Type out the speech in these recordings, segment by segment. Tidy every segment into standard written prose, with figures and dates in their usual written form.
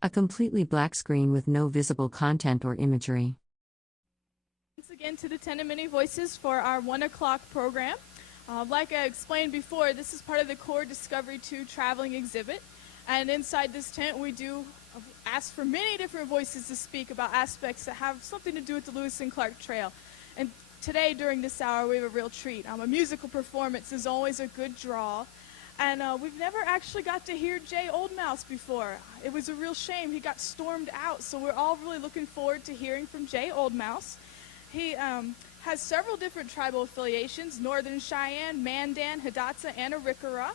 A completely black screen with no visible content or imagery. Once again to the 10 Mini Voices for our 1 o'clock program. Like I explained before, this is part of the Core Discovery 2 traveling exhibit. And inside this tent, we do ask for many different voices to speak about aspects that have something to do with the Lewis and Clark Trail. And today, during this hour, we have a real treat. A musical performance is always a good draw. And we've never actually got to hear Jay Oldmouse before. It was a real shame. He got stormed out. So we're all really looking forward to hearing from Jay Oldmouse. He has several different tribal affiliations: Northern Cheyenne, Mandan, Hidatsa, and Arikara.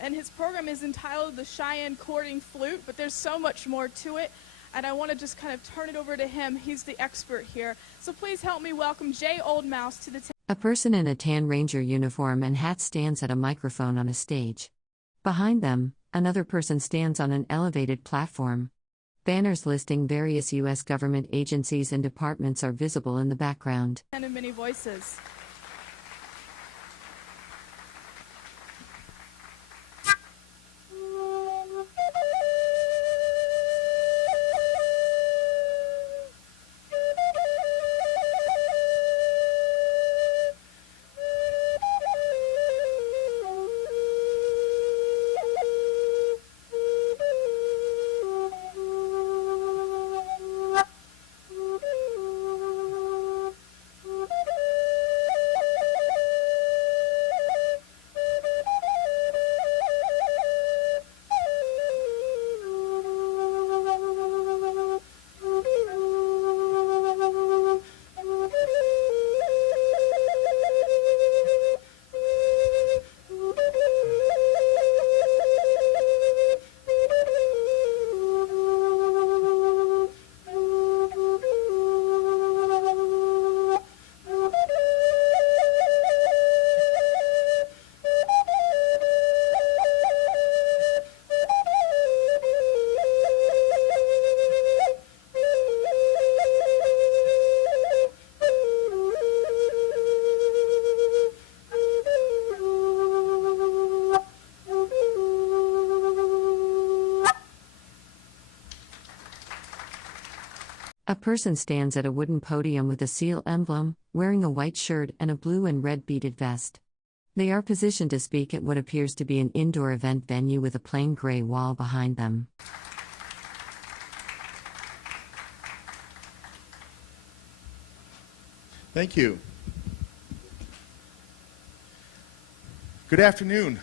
And his program is entitled The Cheyenne Courting Flute, but there's so much more to it. And I want to just kind of turn it over to him. He's the expert here. So please help me welcome Jay Oldmouse to the A person in a tan ranger uniform and hat stands at a microphone on a stage. Behind them, another person stands on an elevated platform. Banners listing various U.S. government agencies and departments are visible in the background. 10 Mini Voices. A person stands at a wooden podium with a seal emblem, wearing a white shirt and a blue and red beaded vest. They are positioned to speak at what appears to be an indoor event venue with a plain gray wall behind them. Thank you. Good afternoon.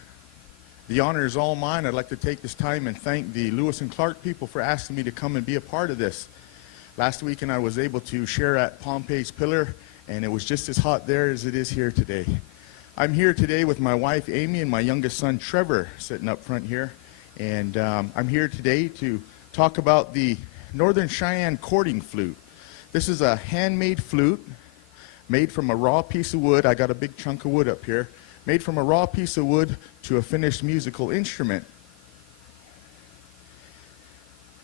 The honor is all mine. I'd like to take this time and thank the Lewis and Clark people for asking me to come and be a part of this. Last weekend I was able to share at Pompey's Pillar, and it was just as hot there as it is here today. I'm here today with my wife Amy and my youngest son Trevor sitting up front here, and I'm here today to talk about the Northern Cheyenne courting flute. This is a handmade flute made from a raw piece of wood. I got a big chunk of wood up here. Made from a raw piece of wood to a finished musical instrument.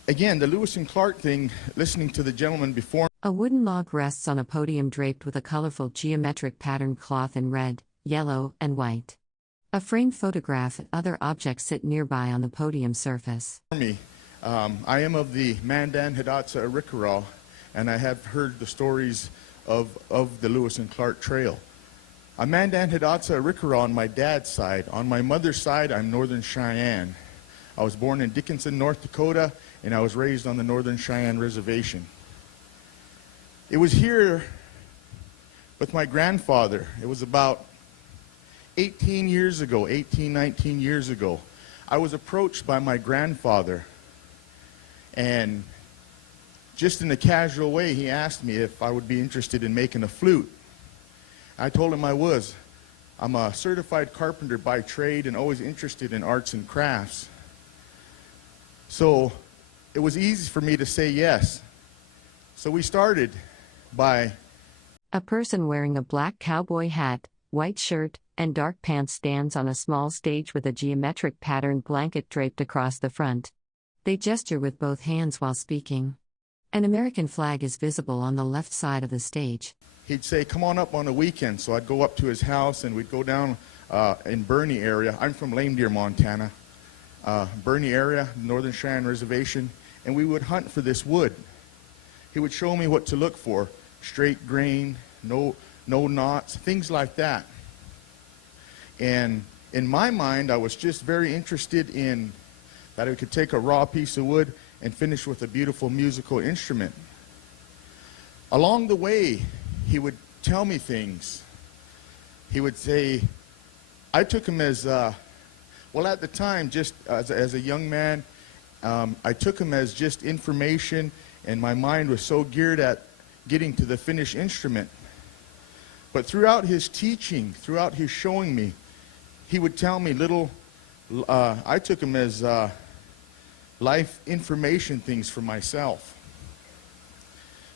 Again, the Lewis and Clark thing, listening to the gentleman before. A wooden log rests on a podium draped with a colorful geometric patterned cloth in red, yellow, and white. A framed photograph and other objects sit nearby on the podium surface. I am of the Mandan, Hidatsa, Arikara, and I have heard the stories of the Lewis and Clark Trail. I'm Mandan, Hidatsa, Arikara on my dad's side. On my mother's side, I'm Northern Cheyenne. I was born in Dickinson, North Dakota, and I was raised on the Northern Cheyenne Reservation. It was here with my grandfather. It was about 19 years ago. I was approached by my grandfather, and just in a casual way, he asked me if I would be interested in making a flute. I told him I was. I'm a certified carpenter by trade and always interested in arts and crafts. So it was easy for me to say yes. So we started by... A person wearing a black cowboy hat, white shirt, and dark pants stands on a small stage with a geometric patterned blanket draped across the front. They gesture with both hands while speaking. An American flag is visible on the left side of the stage. He'd say, come on up on a weekend. So I'd go up to his house and we'd go down in Bernie area. I'm from Lame Deer, Montana. Bernie area, Northern Cheyenne Reservation, and we would hunt for this wood. He would show me what to look for: straight grain, no knots, things like that. And in my mind, I was just very interested in that I could take a raw piece of wood and finish with a beautiful musical instrument. Along the way, he would tell me things. He would say, I took him as, well, at the time, just as a young man, I took him as just information, and my mind was so geared at getting to the finished instrument. But throughout his teaching, throughout his showing me, he would tell me little, I took him as life information things for myself.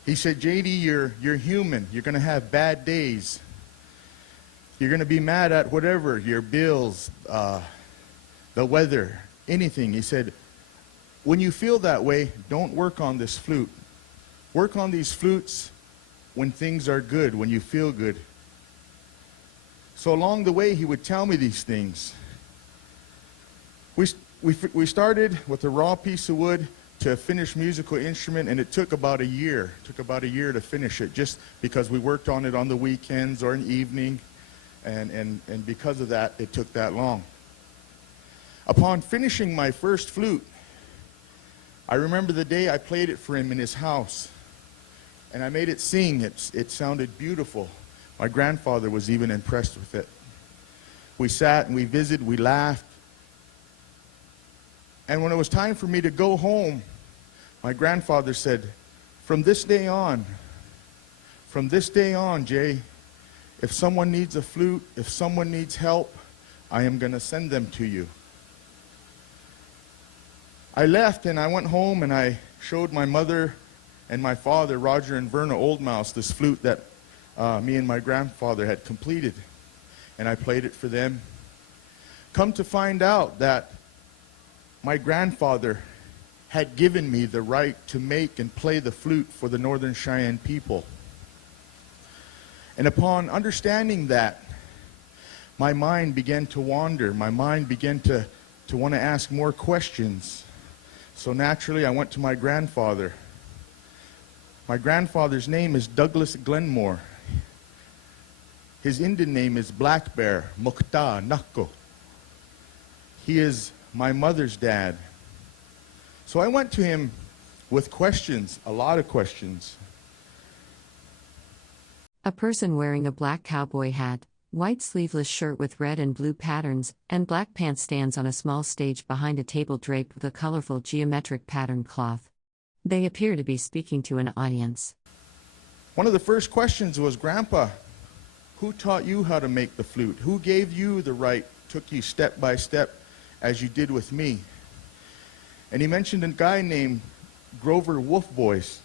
He said, JD, you're human. You're going to have bad days. You're going to be mad at whatever, your bills, the weather, anything. He said, when you feel that way, don't work on this flute. Work on these flutes when things are good, when you feel good. So along the way, he would tell me these things. We started with a raw piece of wood to a finished musical instrument, and it took about a year. It took about a year to finish it, just because we worked on it on the weekends or an evening, and because of that, it took that long. Upon finishing my first flute, I remember the day I played it for him in his house, and I made it sing. It sounded beautiful. My grandfather was even impressed with it. We sat and we visited, we laughed. And when it was time for me to go home, my grandfather said, from this day on, Jay, if someone needs a flute, if someone needs help, I am going to send them to you. I left and I went home and I showed my mother and my father, Roger and Verna Oldmouse, this flute that me and my grandfather had completed. And I played it for them. Come to find out that my grandfather had given me the right to make and play the flute for the Northern Cheyenne people. And upon understanding that, my mind began to wander. My mind began to want to ask more questions. So naturally, I went to my grandfather. My grandfather's name is Douglas Glenmore. His Indian name is Black Bear, Mukta Nakko. He is my mother's dad. So I went to him with questions, a lot of questions. A person wearing a black cowboy hat, white sleeveless shirt with red and blue patterns, and black pants stands on a small stage behind a table draped with a colorful geometric patterned cloth. They appear to be speaking to an audience. One of the first questions was, Grandpa, who taught you how to make the flute? Who gave you the right, took you step by step as you did with me? And he mentioned a guy named Grover Wolfvoice.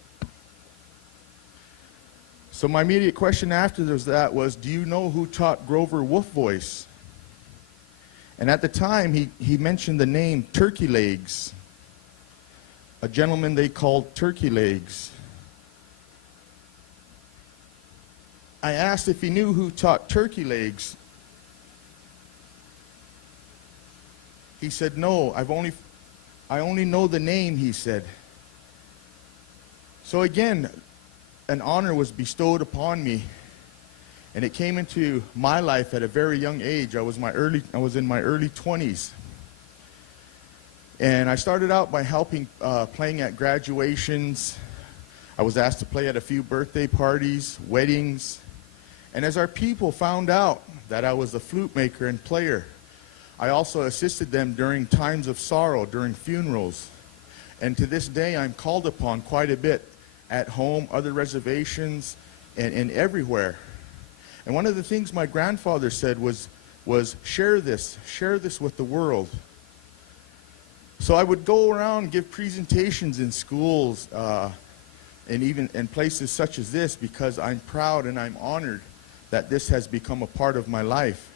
So my immediate question after that was, do you know who taught Grover Wolfvoice? And at the time, he mentioned the name Turkey Legs, a gentleman they called Turkey Legs. I asked if he knew who taught Turkey Legs. He said, no, I only know the name, he said. So again, an honor was bestowed upon me, and it came into my life at a very young age. I was in my early 20s. And I started out by helping playing at graduations. I was asked to play at a few birthday parties, weddings. And as our people found out that I was a flute maker and player, I also assisted them during times of sorrow, during funerals. And to this day, I'm called upon quite a bit at home, other reservations, and everywhere. And one of the things my grandfather said was share this with the world. So I would go around, give presentations in schools, and even in places such as this, because I'm proud and I'm honored that this has become a part of my life.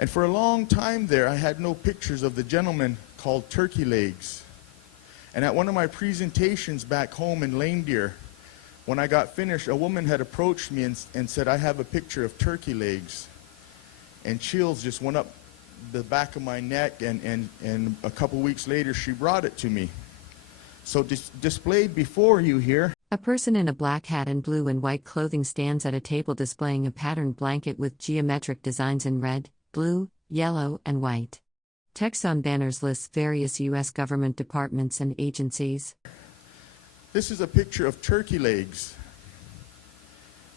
And for a long time there, I had no pictures of the gentleman called Turkey Legs. And at one of my presentations back home in Lame Deer, when I got finished, a woman had approached me and said, I have a picture of Turkey Legs. And chills just went up the back of my neck, and a couple weeks later, she brought it to me. So displayed before you here, A person in a black hat and blue and white clothing stands at a table displaying a patterned blanket with geometric designs in red, blue, yellow, and white. Text on banners lists various U.S. government departments and agencies. this is a picture of turkey legs.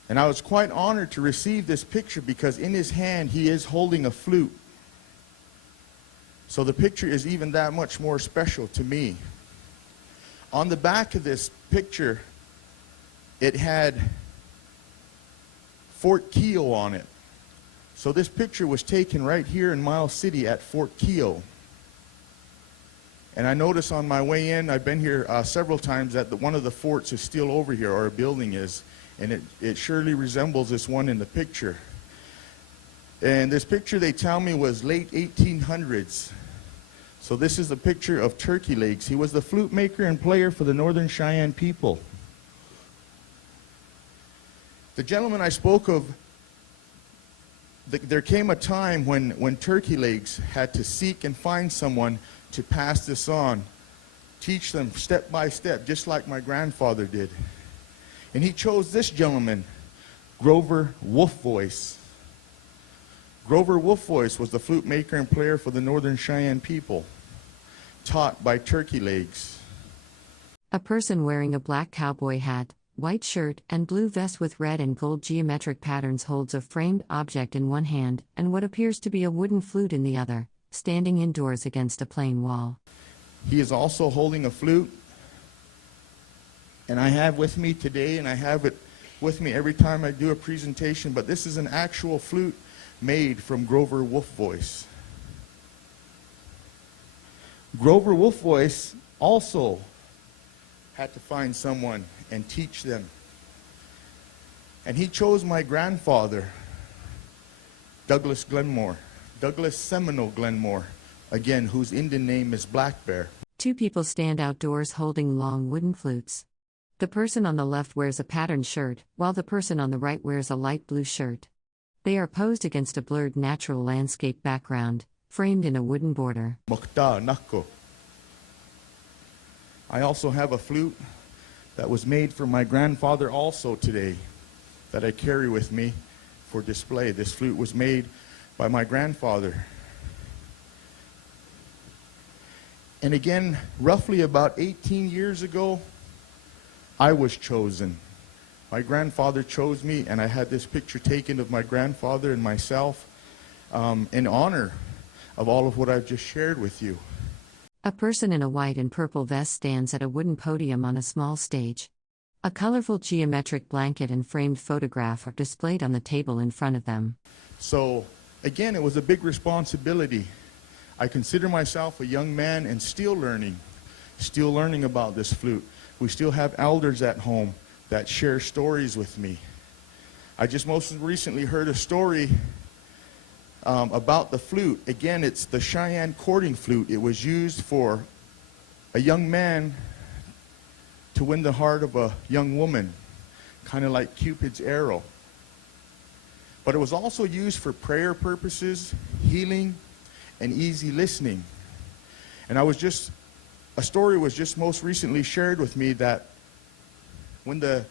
And I was quite honored to receive this picture because in his hand he is holding a flute. So the picture is even that much more special to me. On the back of this picture, it had Fort Keogh on it. So this picture was taken right here in Miles City at Fort Keogh. And I noticed on my way in, I've been here several times, that one of the forts is still over here, or a building is. And it surely resembles this one in the picture. And this picture, they tell me, was late 1800s. So this is a picture of turkey legs. He was the flute maker and player for the Northern Cheyenne people. The gentleman I spoke of, there came a time when turkey legs had to seek and find someone to pass this on, teach them step by step, just like my grandfather did. And he chose this gentleman, Grover Wolfvoice. Grover Wolfvoice was the flute maker and player for the Northern Cheyenne people, taught by turkey legs. A person wearing a black cowboy hat, white shirt, and blue vest with red and gold geometric patterns holds a framed object in one hand and what appears to be a wooden flute in the other, standing indoors against a plain wall. He is also holding a flute. And I have with me today, and I have it with me every time I do a presentation, but this is an actual flute made from Grover Wolfvoice. Grover Wolfvoice also had to find someone and teach them. And he chose my grandfather, Douglas Glenmore, Douglas Seminole Glenmore, again, whose Indian name is Black Bear. Two people stand outdoors holding long wooden flutes. The person on the left wears a patterned shirt, while the person on the right wears a light blue shirt. They are posed against a blurred natural landscape background, framed in a wooden border. I also have a flute that was made for my grandfather also today, that I carry with me for display. This flute was made by my grandfather. And again, roughly about 18 years ago, I was chosen. My grandfather chose me, and I had this picture taken of my grandfather and myself in honor of all of what I've just shared with you. A person in a white and purple vest stands at a wooden podium on a small stage. A colorful geometric blanket and framed photograph are displayed on the table in front of them. So, again, it was a big responsibility. I consider myself a young man and still learning about this flute. We still have elders at home that share stories with me. I just most recently heard a story about the flute. Again, it's the Cheyenne courting flute. It was used for a young man to win the heart of a young woman, kind of like Cupid's arrow. But it was also used for prayer purposes, healing, and easy listening. And a story was just most recently shared with me that when the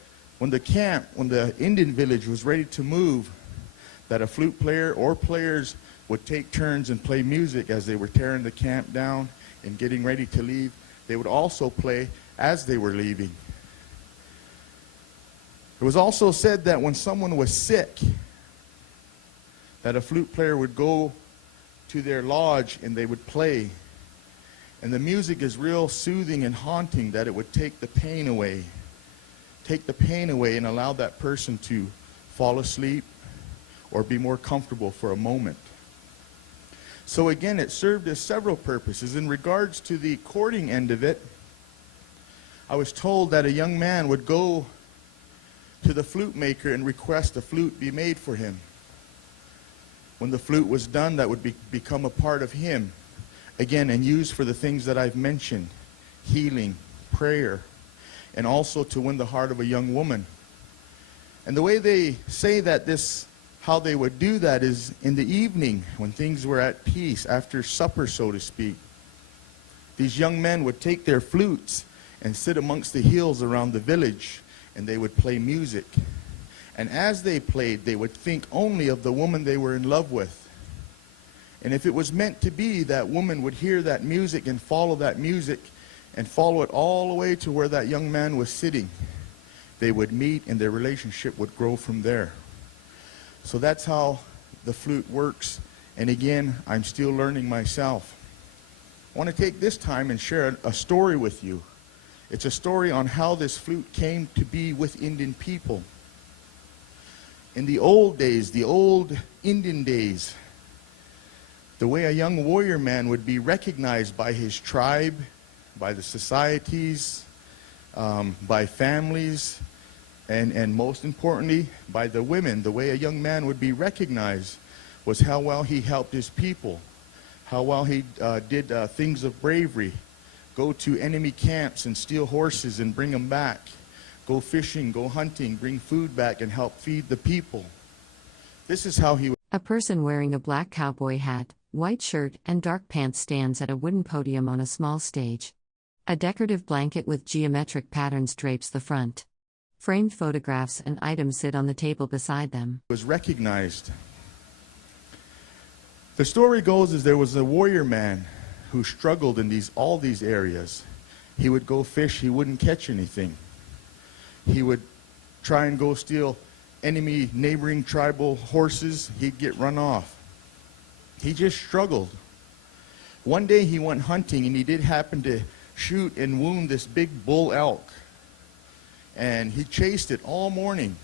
Indian village was ready to move, that a flute player or players would take turns and play music as they were tearing the camp down and getting ready to leave. They would also play as they were leaving. It was also said that when someone was sick, that a flute player would go to their lodge and they would play. And the music is real soothing and haunting, that it would take the pain away. Take the pain away and allow that person to fall asleep or be more comfortable for a moment. So again, it served as several purposes. In regards to the courting end of it, I was told that a young man would go to the flute maker and request a flute be made for him. When the flute was done, that would become a part of him, again, and used for the things that I've mentioned, healing, prayer, and also to win the heart of a young woman. And the way they say that how they would do that is in the evening when things were at peace, after supper, so to speak. These young men would take their flutes and sit amongst the hills around the village, and they would play music. And as they played, they would think only of the woman they were in love with. And if it was meant to be, that woman would hear that music and follow that music and follow it all the way to where that young man was sitting. They would meet and their relationship would grow from there. So that's how the flute works. And again, I'm still learning myself. I want to take this time and share a story with you. It's a story on how this flute came to be with Indian people. In the old days, the old Indian days, the way a young warrior man would be recognized by his tribe, by the societies, by families, and most importantly, by the women, the way a young man would be recognized was how well he helped his people, how well he did things of bravery, go to enemy camps and steal horses and bring them back, go fishing, go hunting, bring food back and help feed the people. This is how he would. A person wearing a black cowboy hat, white shirt, and dark pants stands at a wooden podium on a small stage. A decorative blanket with geometric patterns drapes the front. Framed photographs and items sit on the table beside them. Was recognized. The story goes is there was a warrior man who struggled in all these areas. He would go fish, he wouldn't catch anything. He would try and go steal enemy neighboring tribal horses, he'd get run off. He just struggled. One day he went hunting and he did happen to shoot and wound this big bull elk. And he chased it all morning,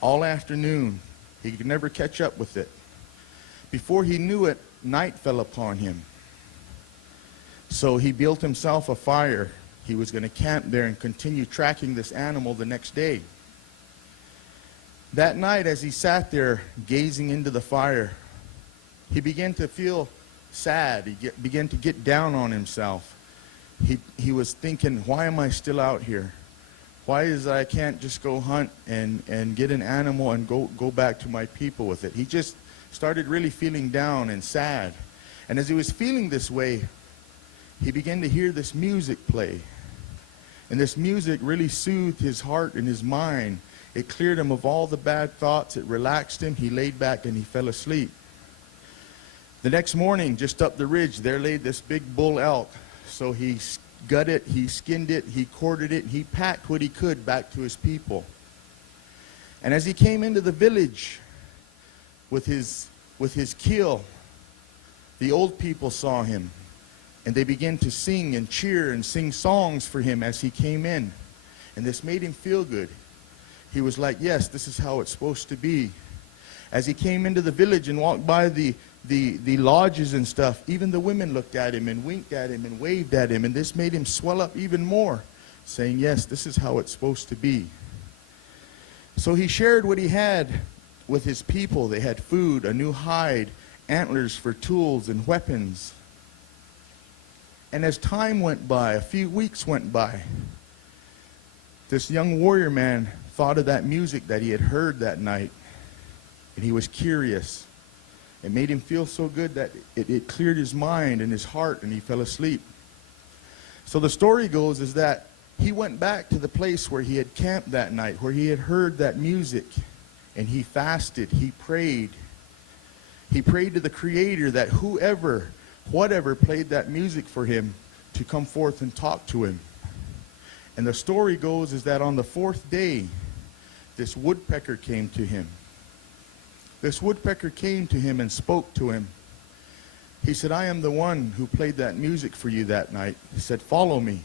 all afternoon. He could never catch up with it. Before he knew it, night fell upon him. So he built himself a fire. He was going to camp there and continue tracking this animal the next day. That night, as he sat there gazing into the fire, he began to feel sad. He began to get down on himself. He was thinking, why am I still out here? Why is it I can't just go hunt and get an animal and go back to my people with it? He just started really feeling down and sad. And as he was feeling this way, he began to hear this music play. And this music really soothed his heart and his mind. It cleared him of all the bad thoughts. It relaxed him. He laid back and he fell asleep. The next morning, just up the ridge, there lay this big bull elk. So he gutted it, he skinned it, he quartered it, he packed what he could back to his people. And as he came into the village with his kill, the old people saw him. And they began to sing and cheer and sing songs for him as he came in. And this made him feel good. He was like, yes, this is how it's supposed to be. As he came into the village and walked by the lodges and stuff, even the women looked at him and winked at him and waved at him, and this made him swell up even more, saying, yes, this is how it's supposed to be. So he shared what he had with his people. They had food, a new hide, antlers for tools and weapons. And as time went by, a few weeks went by, this young warrior man thought of that music that he had heard that night, and he was curious. It made him feel so good that it cleared his mind and his heart, and he fell asleep. So the story goes is that he went back to the place where he had camped that night, where he had heard that music, and he fasted, he prayed. He prayed to the Creator that whoever, whatever played that music for him to come forth and talk to him. And the story goes is that on the fourth day, this woodpecker came to him. This woodpecker came to him and spoke to him. He said, I am the one who played that music for you that night. He said, follow me.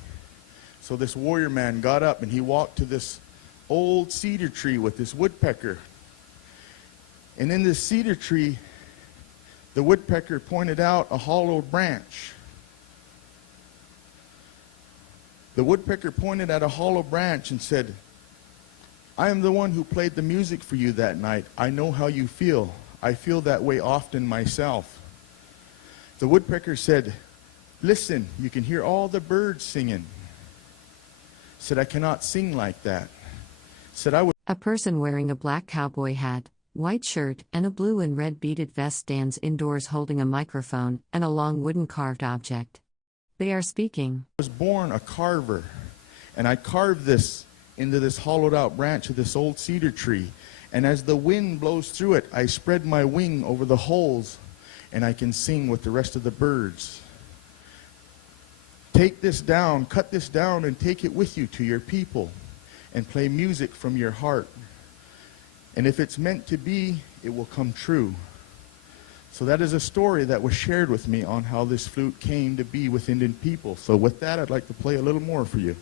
So this warrior man got up and he walked to this old cedar tree with this woodpecker. And in this cedar tree, the woodpecker pointed out a hollow branch. The woodpecker pointed at a hollow branch and said, I am the one who played the music for you that night. I know how you feel. I feel that way often myself. The woodpecker said, listen, you can hear all the birds singing. Said, I cannot sing like that. Said, I would. A person wearing a black cowboy hat, white shirt, and a blue and red beaded vest stands indoors holding a microphone and a long wooden carved object. They are speaking. I was born a carver, and I carved this into this hollowed out branch of this old cedar tree. And as the wind blows through it, I spread my wing over the holes, and I can sing with the rest of the birds. Take this down, cut this down, and take it with you to your people, and play music from your heart. And if it's meant to be, it will come true. So that is a story that was shared with me on how this flute came to be with Indian people. So with that, I'd like to play a little more for you.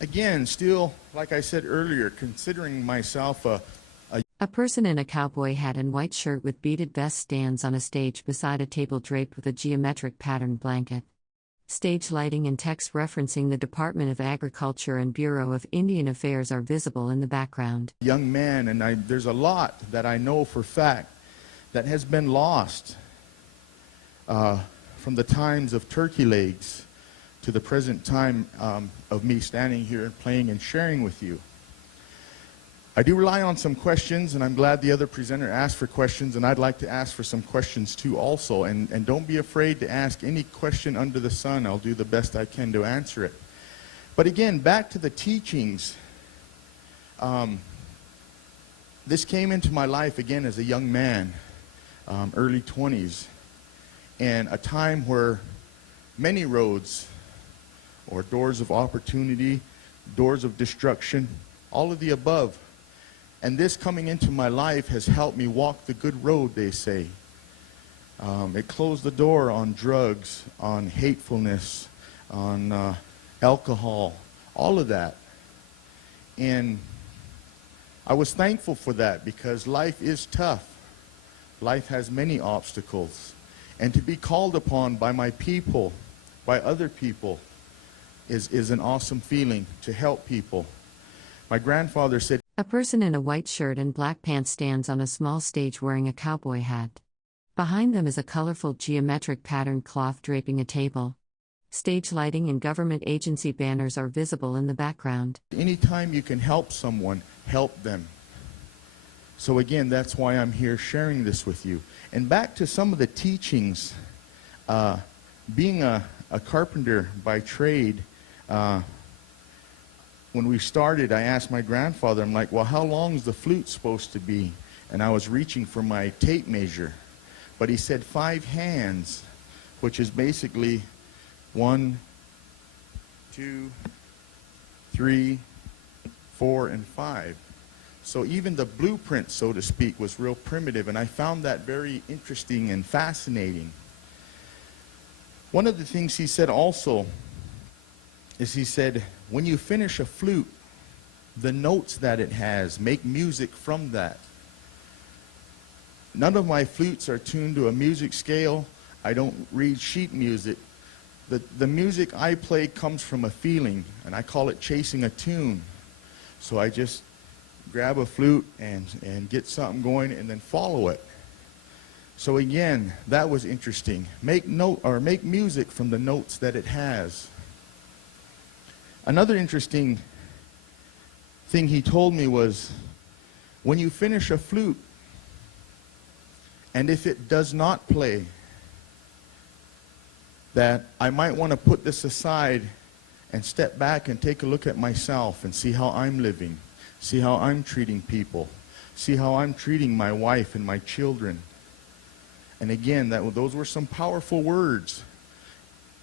Again, still, like I said earlier, considering myself A person in a cowboy hat and white shirt with beaded vest stands on a stage beside a table draped with a geometric patterned blanket. Stage lighting and text referencing the Department of Agriculture and Bureau of Indian Affairs are visible in the background. young man, and there's a lot that I know for fact that has been lost from the times of turkey legs to the present time of me standing here and playing and sharing with you. I do rely on some questions, and I'm glad the other presenter asked for questions, and I'd like to ask for some questions too also. And don't be afraid to ask any question under the sun. I'll do the best I can to answer it. But again, back to the teachings. This came into my life again as a young man, early 20s, and a time where many roads or doors of opportunity, doors of destruction, all of the above. And this coming into my life has helped me walk the good road, they say. It closed the door on drugs, on hatefulness, on alcohol, all of that. And I was thankful for that because life is tough. Life has many obstacles. And to be called upon by my people, by other people, is an awesome feeling to help people. My grandfather said, A person in a white shirt and black pants stands on a small stage wearing a cowboy hat. Behind them is a colorful geometric patterned cloth draping a table. Stage lighting and government agency banners are visible in the background. anytime you can help someone, help them. So again, that's why I'm here sharing this with you. And back to some of the teachings, being a carpenter by trade, when we started, I asked my grandfather, I'm like, well, how long is the flute supposed to be? And I was reaching for my tape measure. But he said 5 hands, which is basically 1, 2, 3, 4, and 5. So even the blueprint, so to speak, was real primitive, and I found that very interesting and fascinating. One of the things he said also is he said, when you finish a flute, the notes that it has, make music from that. None of my flutes are tuned to a music scale. I don't read sheet music. The music I play comes from a feeling, and I call it chasing a tune. So I just grab a flute and get something going and then follow it. So again, that was interesting. Make music from the notes that it has. Another interesting thing he told me was, when you finish a flute, and if it does not play, that I might want to put this aside and step back and take a look at myself and see how I'm living, see how I'm treating people, see how I'm treating my wife and my children. And again, those were some powerful words.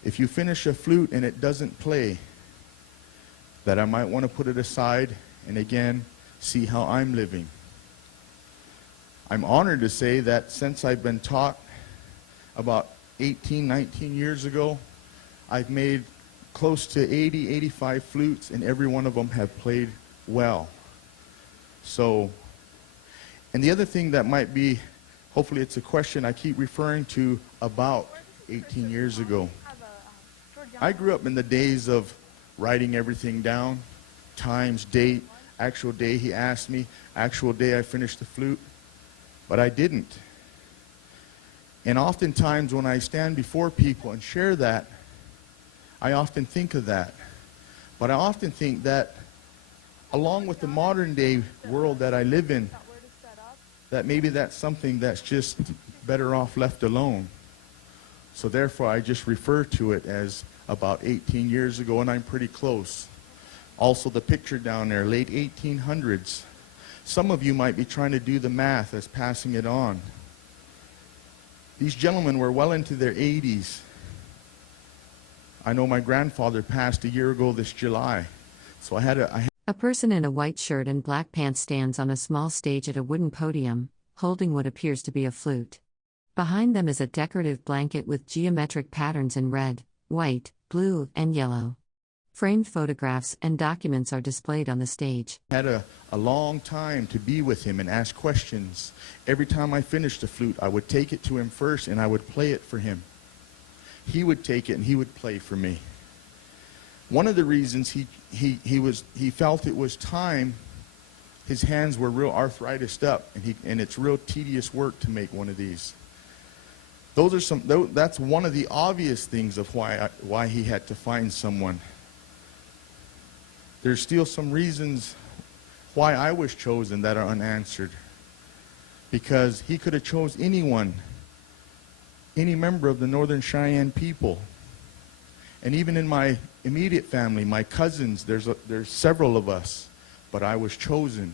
If you finish a flute and it doesn't play, that I might want to put it aside and again see how I'm living. I'm honored to say that since I've been taught about 18, 19 years ago, I've made close to 80, 85 flutes, and every one of them have played well. So, and the other thing that might be, hopefully it's a question I keep referring to, about 18 years ago. I grew up in the days of writing everything down, times, date, actual day he asked me, actual day I finished the flute, but I didn't. And oftentimes when I stand before people and share that, I often think of that. But I often think that along with the modern day world that I live in, that maybe that's something that's just better off left alone. So therefore I just refer to it as about 18 years ago, and I'm pretty close. Also the picture down there, late 1800s. Some of you might be trying to do the math as passing it on. These gentlemen were well into their 80s. I know my grandfather passed a year ago this July. So A person in a white shirt and black pants stands on a small stage at a wooden podium, holding what appears to be a flute. Behind them is a decorative blanket with geometric patterns in red, white, blue, and yellow. Framed photographs and documents are displayed on the stage. I had a long time to be with him and ask questions. Every time I finished the flute, I would take it to him first and I would play it for him. He would take it and he would play for me. One of the reasons he felt it was time, his hands were real arthritis up, and it's real tedious work to make one of these. That's one of the obvious things of why he had to find someone. There's still some reasons why I was chosen that are unanswered. Because he could have chose anyone, any member of the Northern Cheyenne people. And even in my immediate family, my cousins, there's several of us, but I was chosen.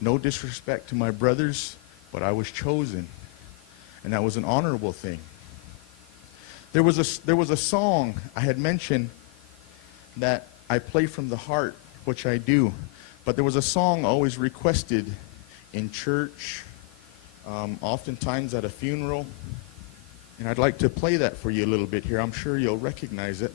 No disrespect to my brothers, but I was chosen. And that was an honorable thing. There was a song I had mentioned that I play from the heart, which I do. But there was a song always requested in church, oftentimes at a funeral. And I'd like to play that for you a little bit here. I'm sure you'll recognize it.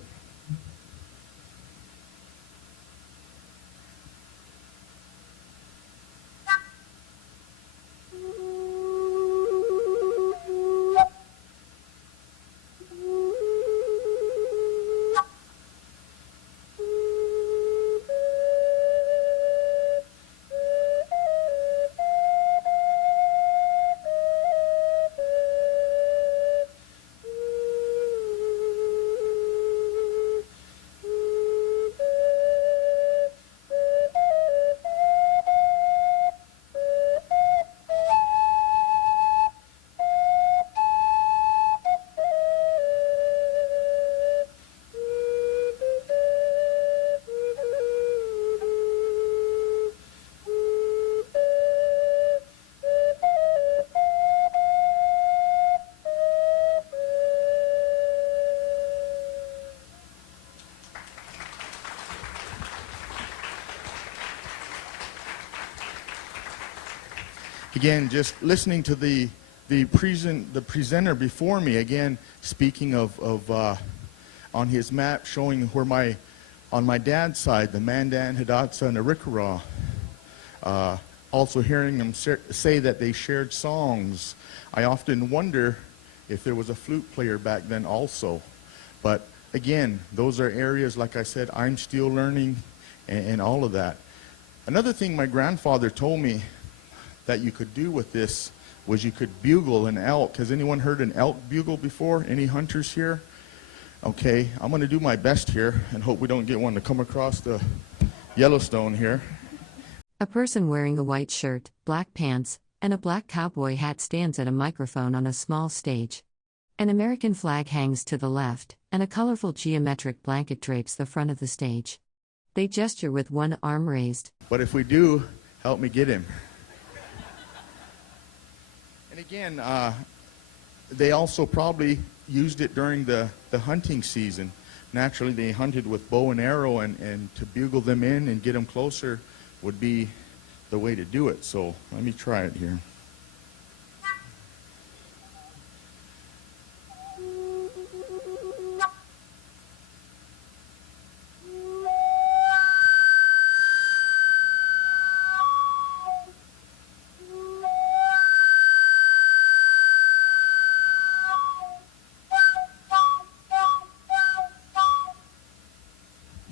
Again, just listening to the presenter before me, again, speaking of on his map showing where on my dad's side, the Mandan, Hidatsa, and Arikara, also hearing them say that they shared songs. I often wonder if there was a flute player back then also. But again, those are areas, like I said, I'm still learning and all of that. Another thing my grandfather told me that you could do with this was you could bugle an elk. Has anyone heard an elk bugle before? Any hunters here? Okay, I'm going to do my best here and hope we don't get one to come across the Yellowstone here. A person wearing a white shirt, black pants, and a black cowboy hat stands at a microphone on a small stage. An American flag hangs to the left, and a colorful geometric blanket drapes the front of the stage. They gesture with one arm raised. But if we do, help me get him. And again, they also probably used it during the hunting season. Naturally, they hunted with bow and arrow, and to bugle them in and get them closer would be the way to do it. So let me try it here.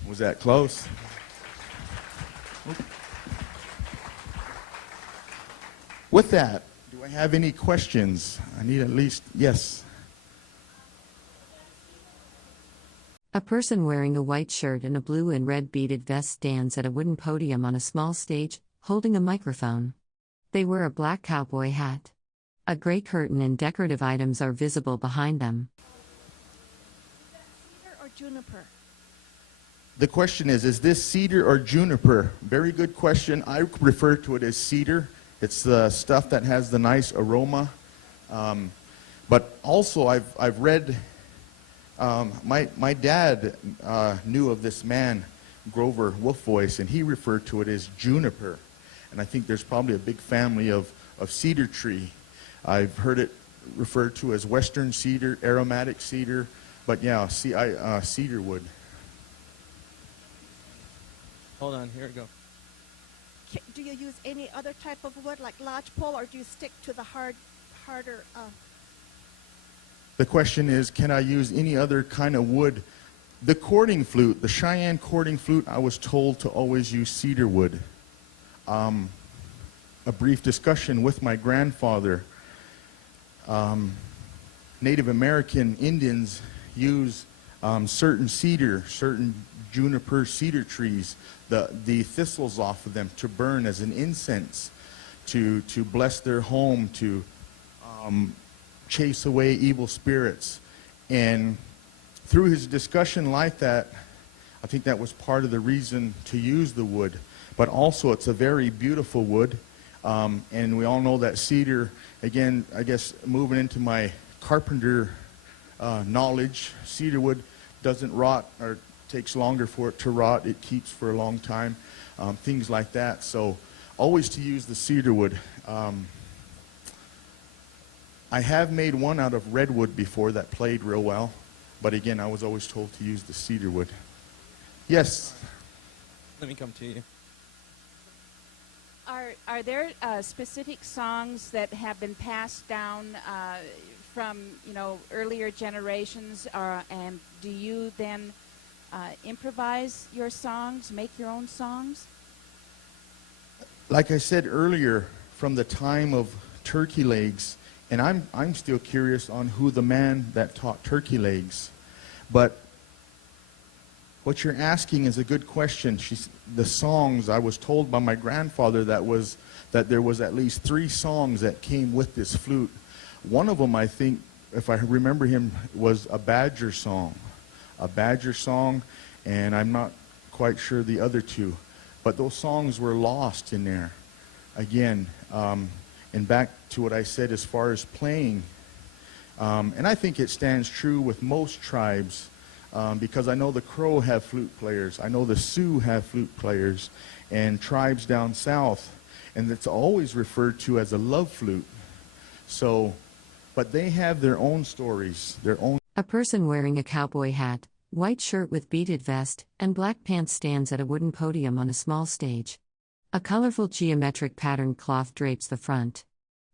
Was that close? With that, do I have any questions? I need at least, yes. A person wearing a white shirt and a blue and red beaded vest stands at a wooden podium on a small stage, holding a microphone. They wear a black cowboy hat. A gray curtain and decorative items are visible behind them. Cedar or juniper? The question is this cedar or juniper? Very good question. I refer to it as cedar. It's the stuff that has the nice aroma. But also I've read, my dad knew of this man, Grover Wolfvoice, and he referred to it as juniper. And I think there's probably a big family of cedar tree. I've heard it referred to as western cedar, aromatic cedar, but yeah, cedar wood. Hold on, here we go. Do you use any other type of wood, like lodgepole, or do you stick to the harder? The question is, can I use any other kind of wood? The courting flute, the Cheyenne courting flute, I was told to always use cedar wood. A brief discussion with my grandfather. Native American Indians use certain cedar, certain juniper cedar trees, the thistles off of them to burn as an incense, to bless their home, to chase away evil spirits. And through his discussion like that, I think that was part of the reason to use the wood. But also it's a very beautiful wood. And we all know that cedar, again, I guess moving into my carpenter knowledge, cedar wood doesn't rot or takes longer for it to rot. It keeps for a long time, things like that. So always to use the cedar wood. I have made one out of redwood before that played real well, but again, I was always told to use the cedar wood. Yes? Let me come to you. Are there specific songs that have been passed down from earlier generations, and do you then improvise your songs, make your own songs? Like I said earlier, from the time of turkey legs, and I'm still curious on who the man that taught turkey legs, but what you're asking is a good question. The songs, I was told by my grandfather that there was at least 3 songs that came with this flute. One of them, I think, if I remember him, was a badger song. A badger song, and I'm not quite sure the other 2. But those songs were lost in there. Again, and back to what I said as far as playing, and I think it stands true with most tribes, because I know the Crow have flute players, I know the Sioux have flute players, and tribes down south. and it's always referred to as a love flute. So, but they have their own stories, their own. A person wearing a cowboy hat, white shirt with beaded vest, and black pants stands at a wooden podium on a small stage. A colorful geometric patterned cloth drapes the front.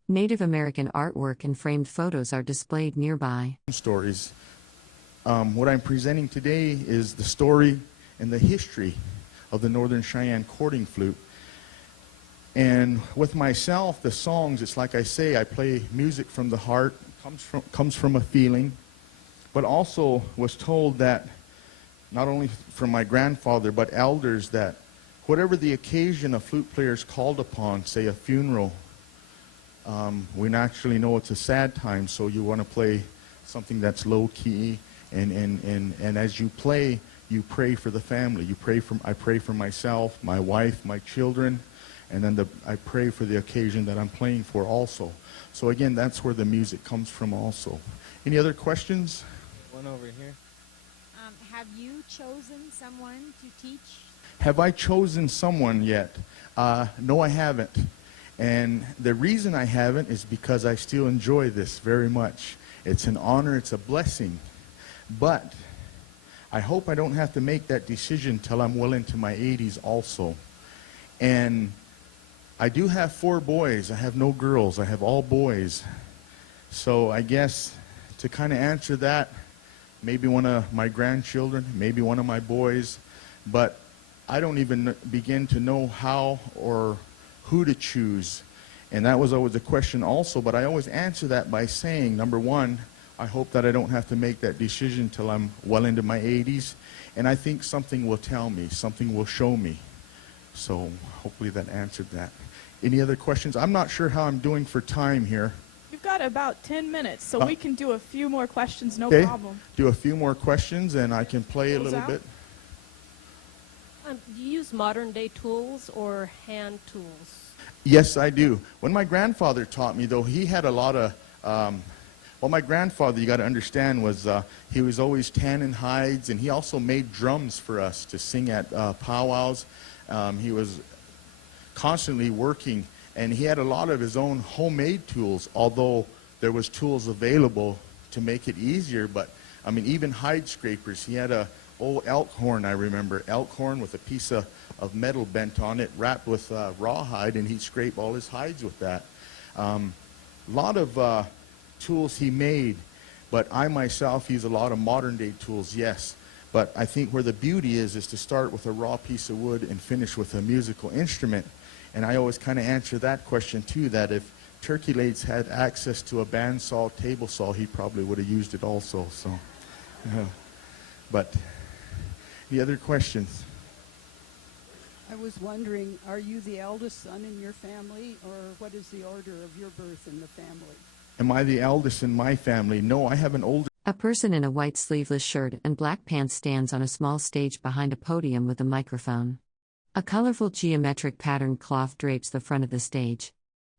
Native American artwork and framed photos are displayed nearby. Stories. What I'm presenting today is the story and the history of the Northern Cheyenne courting flute. And with myself, the songs, it's like I say, I play music from the heart, comes from a feeling, but also was told that, not only from my grandfather, but elders, that whatever the occasion a flute player is called upon, say a funeral, we naturally know it's a sad time, so you want to play something that's low-key, and as you play, you pray for the family. I pray for myself, my wife, my children, and then I pray for the occasion that I'm playing for also. So again, that's where the music comes from also. Any other questions? One over here. Have you chosen someone to teach? Have I chosen someone yet? No, I haven't. And the reason I haven't is because I still enjoy this very much. It's an honor, it's a blessing. But I hope I don't have to make that decision till I'm well into my 80s also. And I do have 4 boys. I have no girls. I have all boys. So I guess to kind of answer that, maybe one of my grandchildren, maybe one of my boys, but I don't even begin to know how or who to choose. And that was always a question also, but I always answer that by saying, number one, I hope that I don't have to make that decision till I'm well into my 80s, and I think something will tell me, something will show me. So hopefully that answered that. Any other questions? I'm not sure how I'm doing for time here. You've got about 10 minutes, so we can do a few more questions, no Okay, problem. do a few more questions and I can play a little bit. Do you use modern day tools or hand tools? Yes, I do. When my grandfather taught me, though, he had a lot of, well, my grandfather, you got to understand, was he was always tanning hides, and he also made drums for us to sing at powwows. He was constantly working, and he had a lot of his own homemade tools, although there was tools available to make it easier. But I mean, even hide scrapers. He had a old elk horn, I remember, elk horn with a piece of metal bent on it, wrapped with rawhide, and he'd scrape all his hides with that. A lot of tools he made, but I myself use a lot of modern day tools, yes. But I think where the beauty is to start with a raw piece of wood and finish with a musical instrument. And I always kind of answer that question too, that if Turkey Lades had access to a bandsaw, table saw, he probably would have used it also. So, but any other questions? I was wondering, are you the eldest son in your family, or what is the order of your birth in the family? Am I the eldest in my family? No, I have an older. A person in a white sleeveless shirt and black pants stands on a small stage behind a podium with a microphone. A colorful geometric patterned cloth drapes the front of the stage.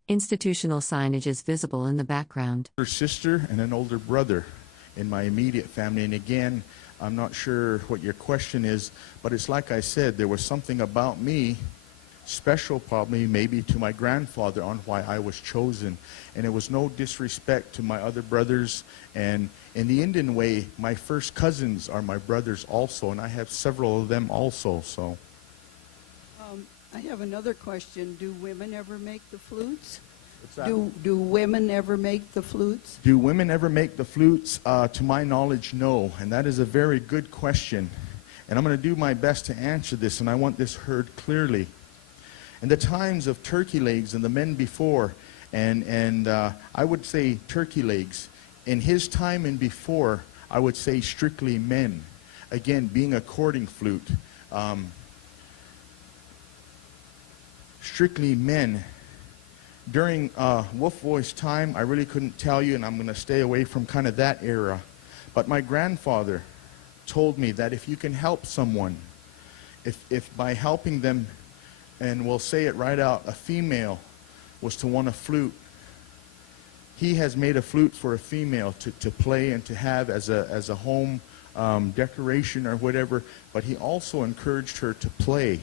Institutional signage is visible in the background. Older sister and an older brother in my immediate family. And again, I'm not sure what your question is, but it's like I said, there was something about me special, probably maybe to my grandfather, on why I was chosen. And it was no disrespect to my other brothers. And in the Indian way, my first cousins are my brothers also, and I have several of them also. So I have another question. Do women ever make the flutes? what's that? Do women ever make the flutes? Do women ever make the flutes? To my knowledge, no. And that is a very good question. And I'm going to do my best to answer this, and I want this heard clearly. In the times of Turkey Legs and the men before, and I would say Turkey Legs, in his time and before, I would say strictly men. Again, being a courting flute, strictly men. During Wolf Voice time, I really couldn't tell you, and I'm going to stay away from kind of that era. But my grandfather told me that if you can help someone, if by helping them, and we'll say it right out, a female was to want a flute, he has made a flute for a female to play and to have as a home decoration or whatever, but he also encouraged her to play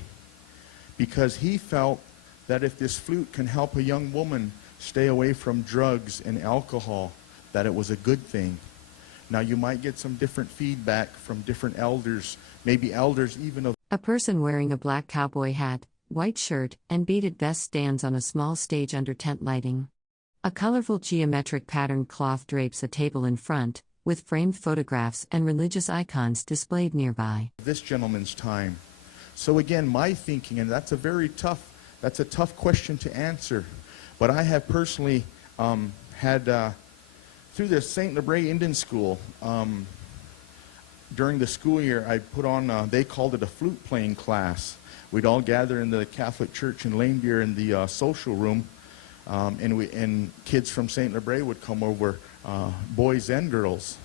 because he felt that if this flute can help a young woman stay away from drugs and alcohol, that it was a good thing. Now you might get some different feedback from different elders, maybe elders even of A person wearing a black cowboy hat, white shirt, and beaded vest stands on a small stage under tent lighting. A colorful geometric patterned cloth drapes a table in front, with framed photographs and religious icons displayed nearby. this gentleman's time. So again, my thinking, and that's a tough question to answer, but I have personally had, through the St. Lebre Indian School, during the school year, I put on, they called it a flute playing class. We'd all gather in the Catholic Church in Lanedeer in the social room, and kids from St. Lebre would come over, boys and girls,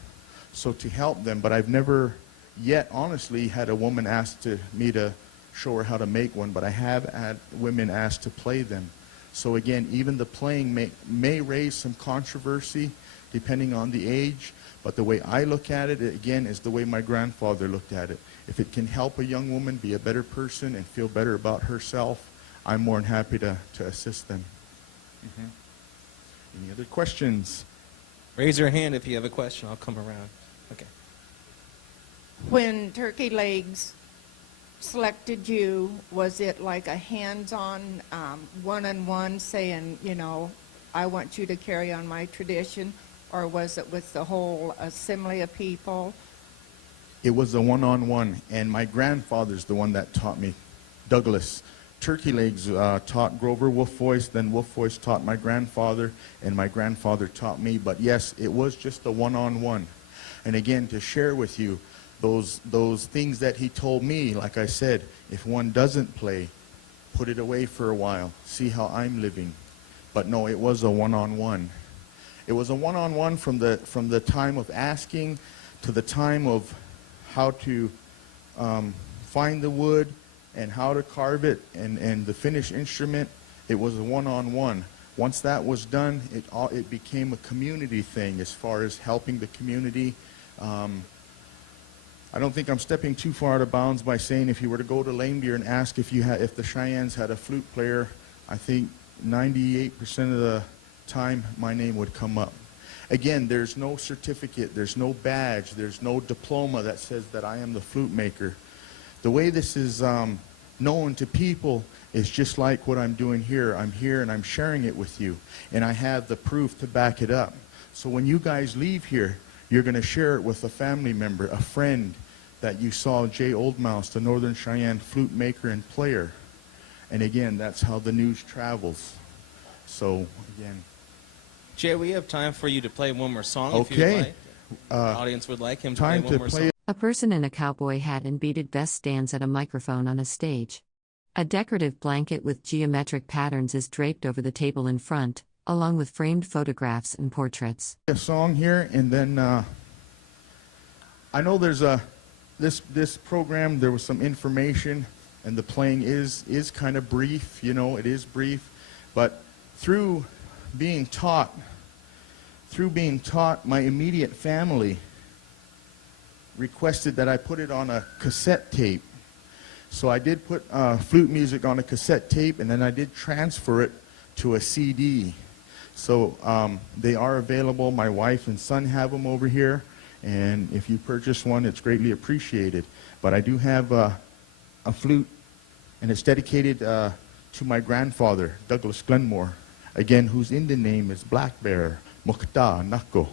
so to help them. But I've never yet, honestly, had a woman ask me to show her how to make one, but I have had women ask to play them. So again, even the playing may raise some controversy depending on the age, but the way I look at it, again, is the way my grandfather looked at it. If it can help a young woman be a better person and feel better about herself, I'm more than happy to assist them. Any other questions? Raise your hand if you have a question. I'll come around. Okay. When Turkey Legs selected you, was it like a hands-on, one-on-one saying, you know, I want you to carry on my tradition, or was it with the whole assembly of people? It was a one-on-one, and my grandfather's the one that taught me. Douglas. Turkey Legs taught Grover Wolf Voice, then Wolf Voice taught my grandfather, and my grandfather taught me. But yes, it was just a one-on-one. And again, to share with you those things that he told me, like I said, if one doesn't play, put it away for a while, see how I'm living. But no, it was a one-on-one. It was a one-on-one from the time of asking to the time of how to find the wood and how to carve it and the finished instrument. It was a one-on-one. Once that was done, it became a community thing as far as helping the community. I don't think I'm stepping too far out of bounds by saying if you were to go to Lanedeer and ask if the Cheyennes had a flute player, I think 98% of the time my name would come up. Again, there's no certificate, there's no badge, there's no diploma that says that I am the flute maker. The way this is known to people is just like what I'm doing here. I'm here and I'm sharing it with you, and I have the proof to back it up. So when you guys leave here, you're going to share it with a family member, a friend that you saw, Jay Oldmouse, the Northern Cheyenne flute maker and player. And again, that's how the news travels. So again. Jay, we have time for you to play one more song if Okay. you'd like. The audience would like him to play Time one to more play song. A person in a cowboy hat and beaded vest stands at a microphone on a stage. A decorative blanket with geometric patterns is draped over the table in front, along with framed photographs and portraits. a song here, and then I know there's this program, there was some information, and the playing is kind of brief, you know, it is brief, but through being taught, my immediate family requested that I put it on a cassette tape. So I did put flute music on a cassette tape, and then I did transfer it to a CD. So they are available. My wife and son have them over here, and if you purchase one, it's greatly appreciated. But I do have a flute, and it's dedicated to my grandfather, Douglas Glenmore, again, whose Indian name is Black Bear, Mukta Nako.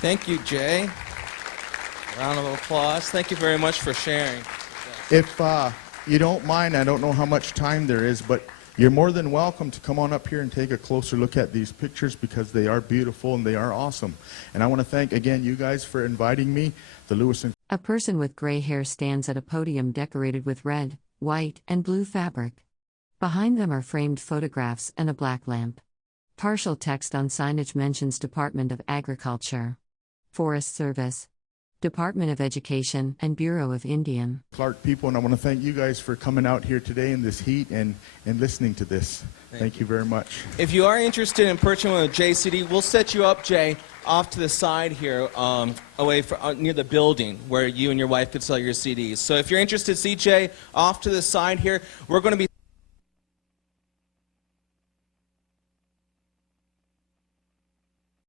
Thank you, Jay. Round of applause. Thank you very much for sharing. If you don't mind, I don't know how much time there is, but you're more than welcome to come on up here and take a closer look at these pictures because they are beautiful and they are awesome. And I want to thank again you guys for inviting me. The Lewis and A person with gray hair stands at a podium decorated with red, white, and blue fabric. Behind them are framed photographs and a black lamp. Partial text on signage mentions Department of Agriculture, Forest Service, Department of Education, and Bureau of Indian Clark people, and I want to thank you guys for coming out here today in this heat and listening to this. Thank you very much. If you are interested in purchasing a Jay CD, we'll set you up, Jay, off to the side here, away from, near the building where you and your wife could sell your CDs. So if you're interested, see Jay off to the side here. We're going to be